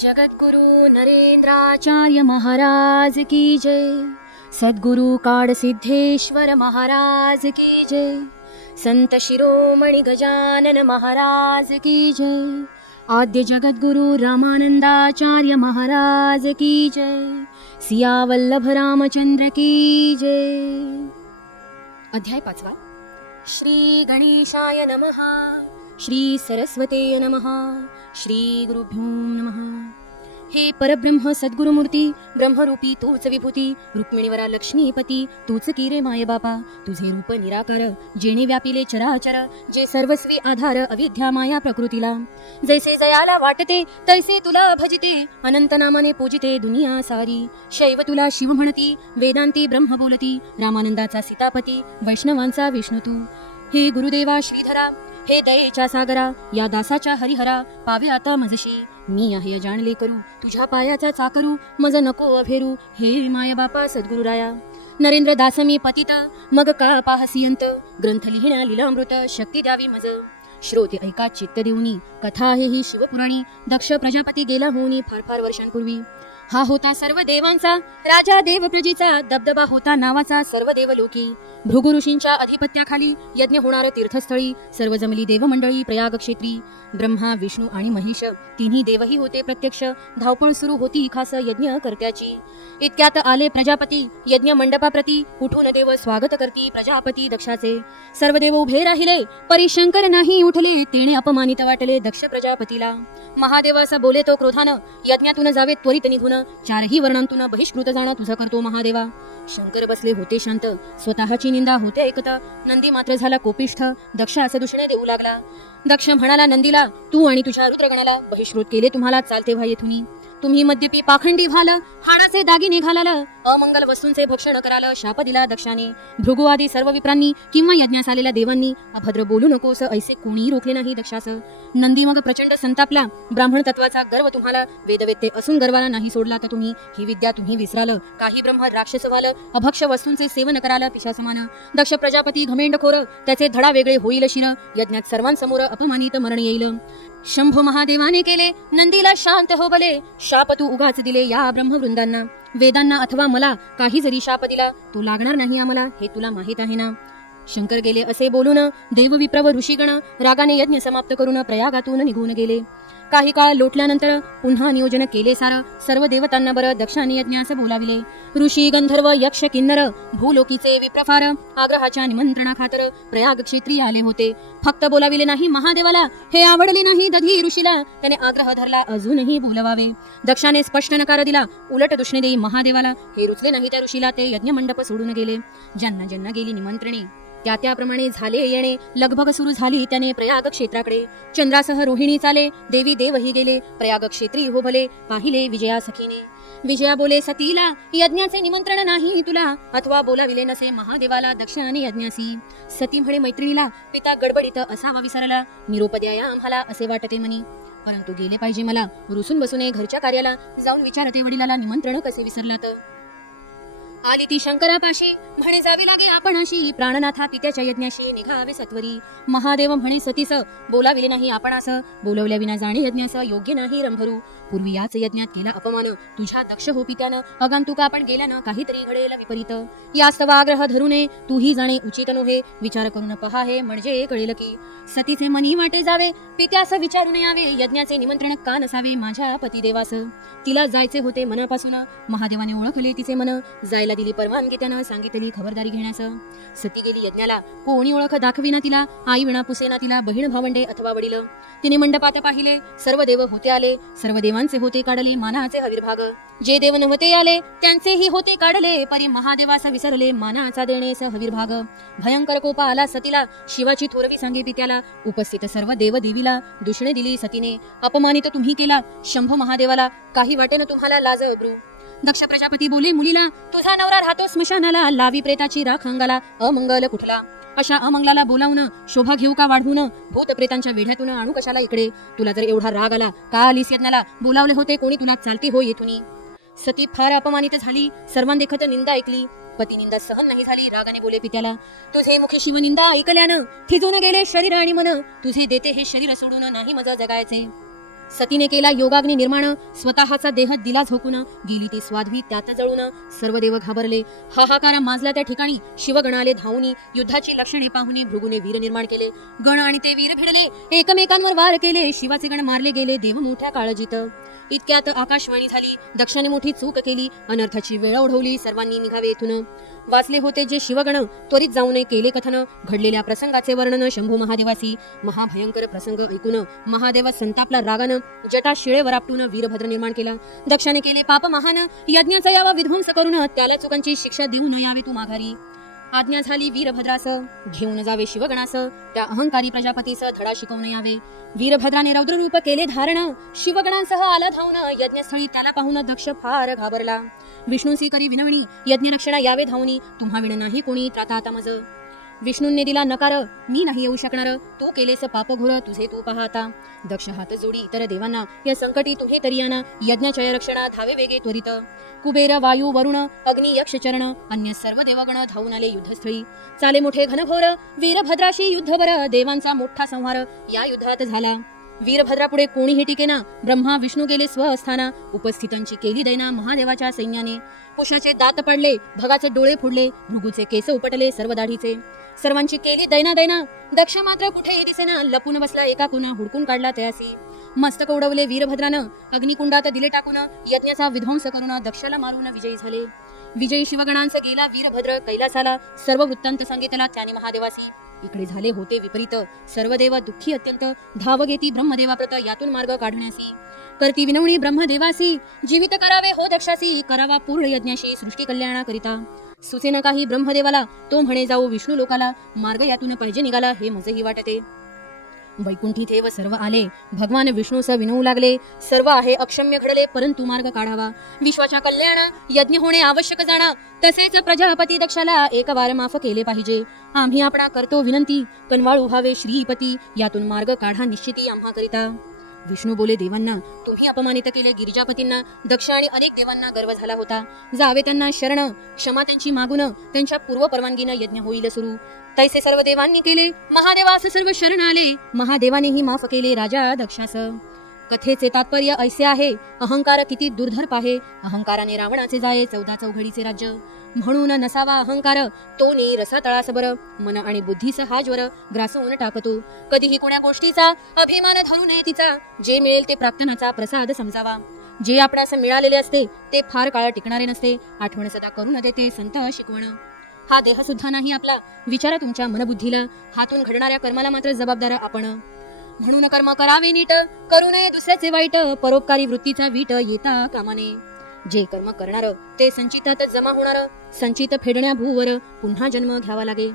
जगद्गुरु नरेंद्राचार्य महाराज की जय। सद्गुरु काड सिद्धेश्वर महाराज की जय। संत शिरोमणी गजानन महाराज की जय। आद्य जगद्गुरु रामानंदाचार्य महाराज की जय। सिया वल्लभ रामचंद्र की जय। अध्याय पाचवा। श्री गणेशाय नमः। श्री सरस्वते नमः श्री गुरुभ्यो नमः। हे परब्रह्म सद्गुरुमूर्ती ब्रह्मरूपी तूच विभूती रुक्मिणीवरा लक्ष्मीपती तूच की रे माय बापा तुझे रूप निराकार जेणे व्यापिले चराचर जे सर्वस्वी आधार अविद्या माया प्रकृतीला। जैसे जयाला वाटते तैसे तुला भजिते अनंत नामाने पूजिते दुनिया सारी। शैव तुला शिव म्हणती वेदांती ब्रह्म बोलती रामानंदाचा सीतापती वैष्णवांचा विष्णू तू। हे गुरुदेवा श्रीधरा हे दयेच्या सागरा या दासाच्या हरिहरा पावे आता मजशी मी आहे जाणले करू तुझ्या पायाचा चाकरू मज नको अभेरू हे माय बापा सद्गुरुराया. नरेंद्र दास मी पतित मग का पाहसियंत ग्रंथ लिहिण्या लिलामृत शक्ती द्यावी मज. श्रोते ऐका चित्त देऊनी कथा आहे ही शिवपुराणी दक्ष प्रजापती गेला होऊनी फार फार वर्षांपूर्वी. हा होता सर्व देवांचा. राजा देव प्रजेचा दबदबा होता नावाचा सर्व देवलोकी. भृगु ऋषींच्या अधिपत्याखाली यज्ञ होणार तीर्थस्थळी सर्व जमली देवमंडळी प्रयाग क्षेत्री ब्रह्मा विष्णू आणि महिष तिन्ही देवही होते प्रत्यक्ष. धावपळ सुरू होती खास यज्ञ कर्त्याची इतक्यात आले प्रजापती. यज्ञ मंडपाप्रती उठून देव स्वागत करती प्रजापती दक्षाचे. सर्व देव उभे राहिले. परी शंकर नाही उठले. तेणे अपमानित वाटले दक्ष प्रजापतीला. महादेव असा बोले तो क्रोधानं यज्ञातून जावे त्वरित निघून. चारही वर्णांतून बहिष्कृत जाणं तुझा करतो महादेवा. शंकर बसले होते शांत. स्वतःची निंदा होते ऐकत. नंदी मात्र झाला कोपिष्ठ. दक्ष असं दुषणे देऊ लागला. दक्ष म्हणाला नंदीला तू आणि तुझ्या रुद्रगणाला बहिष्कृत केले तुम्हाला चालते व्हा येथून. तुम्ही मद्यपी पाखंडी व्हाल हाडाचे दागिने घालाल अमंगल वस्तूंचे भक्षण कराल शाप दिला दक्षाने भृगु आदी सर्व विप्रांनी किंवा यज्ञास आलेल्या देवांनी अभद्र बोलू नकोस ऐसे कोणीही रोखले नाही दक्षास. नंदी मग प्रचंड संतापला ब्राह्मण तत्वाचा गर्व तुम्हाला वेदवेत्ते असून गर्वाला नाही सोडला तर तुम्ही ही विद्या तुम्ही विसराल. काही ब्रह्म राक्षस व्हाल अभक्ष वस्तूंचे सेवन कराल पिशा समान दक्ष प्रजापती घमेंडखोर त्याचे धडा वेगळे होईल शिर यज्ञात सर्वांसमोर अपमानित मरण येईल. शंभू महादेवाने केले नंदीला शांत हो बले. शाप तू उगाच दिले या ब्रह्मवृंदांना. वेदांना अथवा मला काही जरी शाप दिला तो लागणार नाही आम्हाला हे तुला माहीत आहे ना? शंकर गेले असे बोलून देवविप्रव ऋषीगण रागाने यज्ञ समाप्त करून प्रयागातून निघून गेले. काही काळ लोटल्यानंतर पुन्हा नियोजन केले सार सर्व देवतांना बरं दक्षाने यज्ञास बोलाविले. ऋषी गंधर्व यक्ष किन्नर भूलोकीचे विप्रफार आग्रहाच्या निमंत्रणाखातर प्रयाग क्षेत्री आले होते. फक्त बोलाविले नाही महादेवाला हे आवडले नाही दधी ऋषीला. त्याने आग्रह धरला अजूनही बोलवावे. दक्षाने स्पष्ट नकार दिला उलट दुष्णे देई महादेवाला हे रुचले नाही त्या ऋषीला ते यज्ञ मंडप सोडून गेले. ज्यांना ज्यांना गेली निमंत्रणे. त्या त्याप्रमाणे झाले येणे. लगभग सुरू झाली त्याने प्रयाग क्षेत्राकडे. चंद्रासह रोहिणी चाले देवी देवही गेले. प्रयाग क्षेत्री हो भले पाहिले विजया सखीने. विजया बोले सतीला यज्ञाचे निमंत्रण नाही तुला. अथवा बोलाविले नसे महादेवाला दक्ष आणि यज्ञासी. सती म्हणे मैत्रिणीला पिता गडबडीत असावा विसरला. निरोपद्याया आम्हाला असे वाटते म्हणी. परंतु गेले पाहिजे मला. रुसून बसून घरच्या कार्याला जाऊन विचारते. वडिलाला निमंत्रण कसे विसरला तर? आली ती शंकरापाशी. म्हणे जावे लागे आपण अशी प्राणनाथा पित्याच्या यज्ञाशी निघावे सत्वरी. महादेव म्हणे सतीस बोलाविले नाही आपण असं बोलवल्या विना जाणे यज्ञास योग्य नाही रंभरू. पूर्वी याच यज्ञात केला अपमान. तुझ्या दक्ष हो पित्यानं. अगांतुका आपण गेल्यानं काहीतरी घडेल विपरीत. यास्तव आग्रह धरू नये तूही जाणे उचित नव्हे विचार करून पहा हे म्हणजे कळेल की सतीचे मनी वाटे जावे. पित्यास विचारून यावे. यज्ञाचे निमंत्रण का नसावे माझ्या पतिदेवास. तिला जायचे होते मनापासून. महादेवाने ओळखले तिचे मन. जायला दिली परवानगी त्यानं. सांगितली खबरदारी घेण्याचं? सती गेली यज्ञाला. कोणी ओळख दाखविना तिला? आई विणा पुसेना तिला? बहीण भावंडे अथवा वडील? तिने मंडपात पाहिले. सर्व देव होते आले. सर्व देवांचे होते काढले मानाचे हविर्भाग. जे देव नव्हते आले त्यांचेही होते काढले परी महादेवासा विसरले. मानाचा देणे हविर्भाग. भयंकर कोपा आला सतीला शिवाची थोरवी सांगे पित्याला. उपस्थित सर्व देव देवीला दुष्णे दिली सतीने. अपमानित तुम्ही केला. शंभ महादेवाला काही वाटेन तुम्हाला लाज अब्रू. दक्ष प्रजापती बोले मुलीला तुझा नवरा राहतो स्मशानाला लावी प्रेताची राख अंगाला अमंगल कुठला? अशा अमंगलाला बोलावून शोभा घेऊ का वाढवून? भूत प्रेतांच्या वेढ्यातून आणू कशाला इकडे? तुला जर एवढा राग आला का आलीस यज्ञाला? बोलावले होते कोणी तुला? चालती हो येथून. सती फार अपमानित झाली सर्वांदेखत निंदा ऐकली. पती निंदा सहन नाही झाली रागाने बोले पित्याला तुझे मुखे शिवनिंदा ऐकल्यानं थिजून गेले शरीर आणि मन. तुझे देते हे शरीर सोडून नाही मजा जगायचे. सतीने केला योगाग्नी निर्माण. स्वतःचा देह दिला झोकून गेली ती स्वाधवी त्यात जळून. सर्व देव घाबरले. हाहाकारा माजला त्या ठिकाणी. शिवगणाले धावूनी. युद्धाची लक्षणे पाहुनी भृगुने वीर निर्माण केले. गण आणि ते वीर भिडले. एकमेकांवर वार केले. शिवाचे गण मारले गेले. देव मोठ्या काळजीत. इतक्यात आकाशवाणी झाली. दक्षाने मोठी चूक केली. अनर्थाची वेळ ओढवली. सर्वांनी निघावे येथून. वाचले होते जे शिवगण. त्वरित जाऊन केले कथन. घडलेल्या प्रसंगाचे वर्णन. शंभू महादेवासी महाभयंकर प्रसंग ऐकून. महादेव संतापला रागानं. जटा शिळेवर आपटून वीरभद्र निर्माण केला. दक्षाने केले पाप महान. यज्ञाचा यावा विध्वंस करून त्याला चुकांची शिक्षा देऊ न यावे तू माघारी. आज्ञा झाली वीरभद्रास. घेऊन जावे शिवगणास. त्या अहंकारी प्रजापतीस धडा शिकवून यावे. वीरभद्राने रौद्र रूप केले धारण. शिवगणांसह आला धावून. यज्ञस्थळी त्याला पाहून दक्ष फार घाबरला. विष्णूसी करी विनवणी. यज्ञ रक्षणा यावे धावणी तुम्हा विण नाही कोणी त्राता मज विष्णूंनी दिला नकार. मी नाही येऊ शकणार. तू केलेस पापघोर तुझे तू पाहता. दक्ष हात जोडी इतर देवांना. या संकटी तुम्ही तरी याना यज्ञचय रक्षणा धावे वेगे त्वरित. कुबेर वायू वरुण अग्नि यक्ष चरण अन्य सर्व देवगण धावून आले युद्धस्थळी. चाले मोठे घनघोर. वीरभद्राशी युद्धभर. देवांचा मोठा संहार या युद्धात झाला. वीरभद्रापुढे कोणीही टिकेना ब्रह्मा विष्णू गेले स्वअस्थाना उपस्थितांची केली दैना महादेवाच्या सैन्याने. पुष्णाचे दात पडले. भगाचे डोळे फुडले. भृगूचे केस उपटले सर्व दाढीचे. सर्वांची केली दैना दैना दक्ष मात्र कुठेही दिसेना. लपून बसला एका कुणा हुडकून काढला तयासी. मस्तक उडवले वीरभद्रानं. अग्निकुंडात दिले टाकून यज्ञाचा विध्वंस करून दक्षला मारून विजयी झाले. विजयी शिवगणांचा गेला वीरभद्र कैलासाला. सर्व वृत्तांत सांगितला त्याने महादेवासी. इकडे झाले होते विपरीत. सर्व देव दुःखी अत्यंत. धावगेती ब्रह्मदेवाप्रत यातून मार्ग काढण्यासी. करती विनवणी ब्रह्मदेवासी. जीवित करावे हो दक्षासी. करावा पूर्ण यज्ञाशी सृष्टी कल्याणाकरिता. सुसेना काही ब्रह्मदेवाला तो म्हणे जाऊ विष्णू लोकाला मार्ग यातून पाहिजे निघाला हे मजेही वाटते. वैकुंठी देव सर्व आले भगवान विष्णूस विनवू लागले सर्व आहे अक्षम्य घडले परंतु मार्ग काढावा. विश्वाच्या कल्याण यज्ञ होणे आवश्यक जाणा तसेच प्रजापती दक्षाला एक वार माफ केले पाहिजे. आम्ही आपणा करतो विनंती कनवाळू व्हावे श्रीपती यातून मार्ग काढा निश्चिती आम्हा करिता विष्णू बोले देवांना तुम्ही अपमानित केले. गिरिजापतींना दक्ष आणि अनेक देवांना गर्व झाला होता. जावे त्यांना शरण क्षमा त्यांची मागून त्यांच्या पूर्व परवानगीनं यज्ञ होईल सुरू. तैसे सर्व देवांनी केले. महादेवास सर्व शरण आले. महादेवानेही माफ केले. राजा दक्षास कथेचे तात्पर्य ऐसे आहे अहंकार किती दुर्धर्प आहे अहंकाराने रावणाचे जाये चौदा चौघडीचे राज्य. म्हणून नसावा अहंकार तो ने रसा तळासबर मन आणि बुद्धीस हाजवर ग्रासवून टाकतो. कधीही कोण्या गोष्टीचा अभिमान धरू नये तिचा. जे मिळेल ते प्रार्थनाचा प्रसाद समजावा. जे आपणास मिळालेले असते ते फार काळ टिकणारे नसते. आठवण सदा करून देते संत शिकवण. हा देह सुद्धा नाही आपला. विचारा तुमच्या मनबुद्धीला. हातून घडणाऱ्या कर्माला मात्र जबाबदार आपण. म्हणून कर्म करावे नीट. करू नये दुसऱ्याचे वाईट. परोपकारी वृत्तीचा वीट येता कामाने. जे कर्म करणार ते संचितात जमा होणार. संचित फेडण्या भूवर पुन्हा जन्म घ्यावा लागे.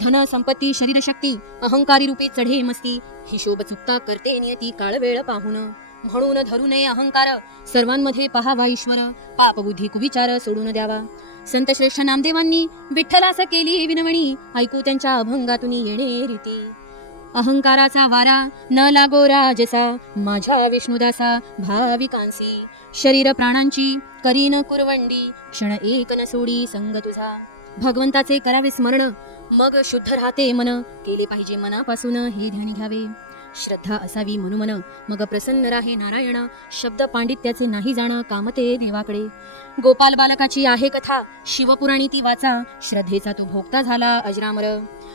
धन संपत्ती शरीर शक्ती अहंकारी रूपी चढे मस्ती हिशोब चुकता करते नियती काळ वेळ पाहून. म्हणून धरू नये अहंकार. सर्वांमध्ये पहावा ईश्वर. पापबुद्धी कुविचार सोडून द्यावा. संत श्रेष्ठ नामदेवांनी विठ्ठलास केली विनवणी. ऐकू त्यांच्या अभंगातून येणे रीती. अहंकाराचा वारा न लागो राजसा माझ्या विष्णुदासा भाविकांसी. शरीर प्राणांची करीन कुरवंडी क्षण एक न सोडी संग तुझा. भगवंताचे करावे स्मरण मग शुद्ध राहते मन केले पाहिजे मनापासून हे ध्यान घ्यावे. श्रद्धा असावी मनुमन. मग प्रसन्न राहे नारायण. शब्द पांडित्याचे नाही जाणं कामते देवाकडे. गोपाल बालकाची आहे कथा. शिवपुराणी ती वाचा. श्रद्धेचा तो भोगता झाला अजरामर.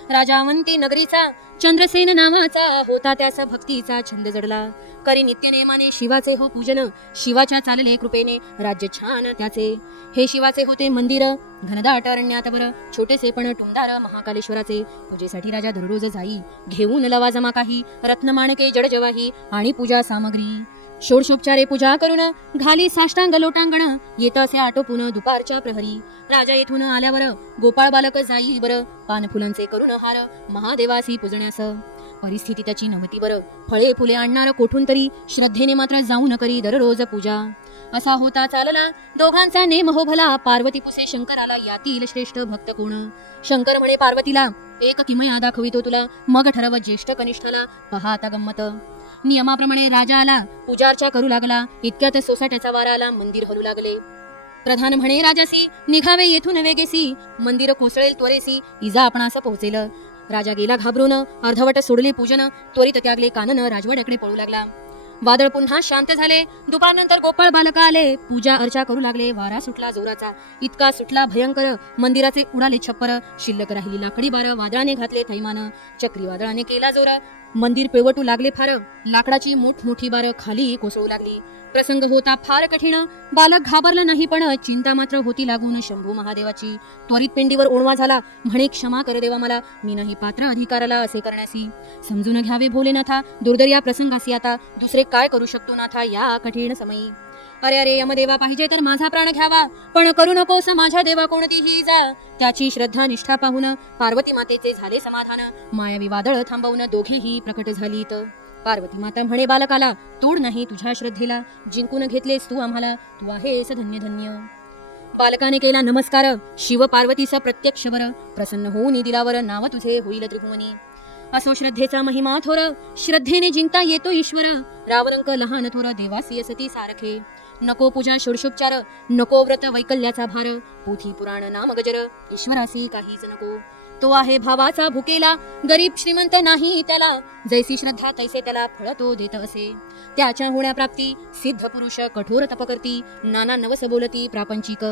राजावंती नगरीचा. चंद्रसेन नावाचा होता त्यास भक्तीचा छंद जडला. करी नित्य नेमाने शिवाचे हो पूजन. शिवाच्या चालले कृपेने राज्य छान त्याचे. हे शिवाचे होते मंदिर. घनदाट अरण्यात बर छोटेसे पण टुंडार महाकालेश्वराचे. पूजेसाठी राजा दररोज जाई. घेऊन लवाजमा काही. रत्न माणकई जड जवाही आणि पूजा सामग्री. षोडशोपचारे पूजा करून घाली साष्टांग लोटांगण. येत असे आटोपून दुपारच्या प्रहरी. राजा येथून आल्यावर गोपाळ बालक जाई बर. पानफुलांचे करून हार. महादेवासी पूजण्यास. परिस्थिती त्याची नव्हती बर. फळे फुले आणणार कोठून तरी श्रद्धेने मात्र जाऊ न करी दररोज पूजा. असा होता चालला. दोघांचा नेम हो भला. पार्वती पुसे शंकराला यातील श्रेष्ठ भक्त कोण? शंकर म्हणे पार्वतीला एक किमया दाखवितो तुला. मग ठरव ज्येष्ठ कनिष्ठाला. पहा आता गंमत. नियमाप्रमाणे राजा आला पूजार्चा करू लागला. इतक्यात सोसाट्याचा वारा आला मंदिर हलू लागले. प्रधान म्हणे राजासी निघावे येथून वेगेसी. मंदिर कोसळेल त्वरेसी. इजा आपणास पोहोचेल राजा गेला घाबरून अर्धवट सोडले पूजन त्वरित त्यागले कानन राजवाड्याकडे पळू लागला. वादळ पुन्हा शांत झाले. दुपारनंतर गोपाळ बालक आले. पूजा अर्चा करू लागले. वारा सुटला जोराचा. इतका सुटला भयंकर. मंदिराचे उडाले छप्पर. शिल्लक राहिली लाकडी बार. वादळाने घातले थैमान. चक्रीवादळाने केला जोर. मंदिर पिळवटू लागले फार. लाकडाची मोठमोठी बार खाली कोसळू लागली. प्रसंग होता फार कठीण. बालक घाबरला नाही पण चिंता मात्र होती लागून शंभू महादेवाची. त्वरित पेंडीवर ओणवा झाला. म्हणे क्षमा कर देवा मला. मी नाही पात्र अधिकाराला असे करण्यासी. समजून घ्यावे भोलेनाथा. दुर्दर या प्रसंगासी आता. दुसरे काय करू शकतो नाथा या कठीण समयी? अरे अरे यमदेवा पाहिजे तर माझा प्राण घ्यावा. पण करू नकोस माझ्या देवा कोणतीही जा. त्याची श्रद्धा निष्ठा पाहून पार्वती मातेचे झाले समाधान. मायावी वादळ थांबवून दोघीही प्रकट झालीत. पार्वती माता म्हणे बालकाला तोड नाही तुझ्या श्रद्धेला. जिंकून घेतलेस तू आम्हाला. तू आहेस धन्य धन्य बालकाने केला नमस्कार. शिव पार्वतीचा प्रत्यक्ष वर. प्रसन्न होऊन दिलावर. नाव तुझे होईल त्रिभुवनी. असो श्रद्धेचा महिमा थोर. श्रद्धेने जिंकता येतो ईश्वर. रावरंक लहान थोर देवासी सती सारखे. नको पूजा षोडशोपचार नको व्रत वैकल्याचा भार. पोथी पुराण नाम गजर ईश्वरासी काहीच नको. तो आहे भावाचा भुकेला. गरीब श्रीमंत नाही त्याला. जैसी श्रद्धा तैसे त्याला फळ तो देत असे. त्याच्या होण्या प्राप्ती सिद्ध पुरुष कठोर तप करती. नाना नवस बोलती प्रापंचिक.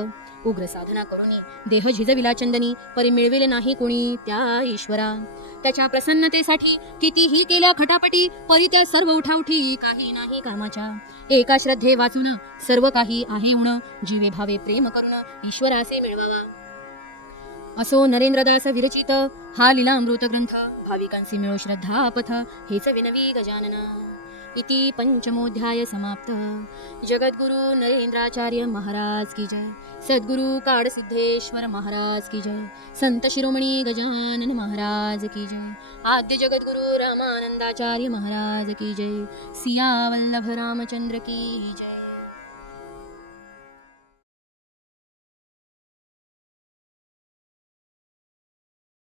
उग्र साधना करुनी. देह झिजविला चंदनी. परी मिळविले नाही कोणी त्या ईश्वरा. त्याच्या प्रसन्नतेसाठी कितीही केल्या खटापटी परी त्या सर्व उठाउठी काही नाही कामाच्या. एका श्रद्धे वाचून सर्व काही आहे उण. जीवे भावे प्रेम करून ईश्वरासे मिळवावा. असो नरेंद्रदास विरचित हा लिला अमृत ग्रंथ भाविकांसी मिळो श्रद्धा अपथ हेच विनवी गजानन. इति पंचमोध्याय समाप्त. जगद्गुरु नरेंद्राचार्य महाराज की जय. सद्गुरु काडसिद्धेश्वर महाराज की जय. संत शिरोमणी गजानन महाराज की जय. आद्य जगद्गुरु रामानंदाचार्य महाराज की जय. सिया वल्लभ रामचंद्र की जय.